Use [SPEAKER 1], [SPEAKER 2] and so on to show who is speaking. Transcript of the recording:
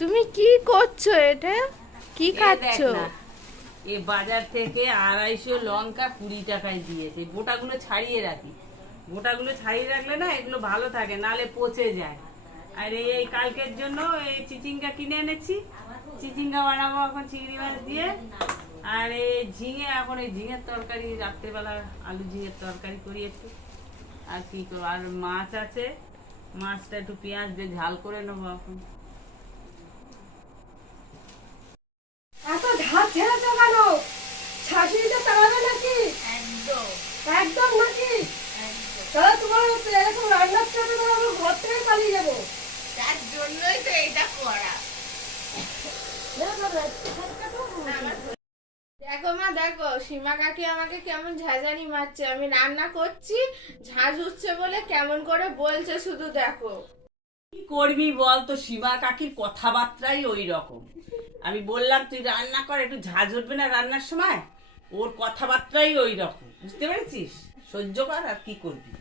[SPEAKER 1] তুমি কি করছ এটা? কি খাচ্ছ?
[SPEAKER 2] এ বাজার থেকে আড়াইশো লঙ্কা কুড়ি টাকায় দিয়েছে। গোটাগুলো ছাড়িয়ে রাখি। গোটাগুলো ছাড়িয়ে রাখলে না এগুলো ভালো থাকে নালে পচে যায়। আর এই এই কালকের জন্য এই চিচিঙ্গা কিনে এনেছি। চিচিঙ্গা বানাবো এখন চিংড়ি মাছ দিয়ে। আর এই ঝিঙে এখন এই ঝিঙের তরকারি রাত্রেবেলা আলু ঝিঙের তরকারি করিয়েছি। আর কি করব? আর মাছ আছে। মাছটা একটু পেঁয়াজ দিয়ে ঝাল করে নেব এখন।
[SPEAKER 1] একদম
[SPEAKER 3] নাকি? তাহলে তোমার হচ্ছে এরকম রান্নার চাপে তো আমি ঘর থেকে পালিয়ে যাব।
[SPEAKER 1] তার জন্যই তো এটা করা। দেখো মা দেখো সীমা কাকি আমাকে কেমন ঝাঁঝানি মারছে। আমি রান্না করছি ঝাঁঝ উঠছে বলে কেমন করে বলছে শুধু দেখো।
[SPEAKER 2] কি করবি বল তো সীমা কাকির কথাবার্তাই ওই রকম। আমি বললাম তুই রান্না কর একটু ঝাঁজ উঠবে না রান্নার সময়? ওর কথাবার্তাই ওই রকম বুঝতে পেরেছিস? সহ্য কর আর কি করবি।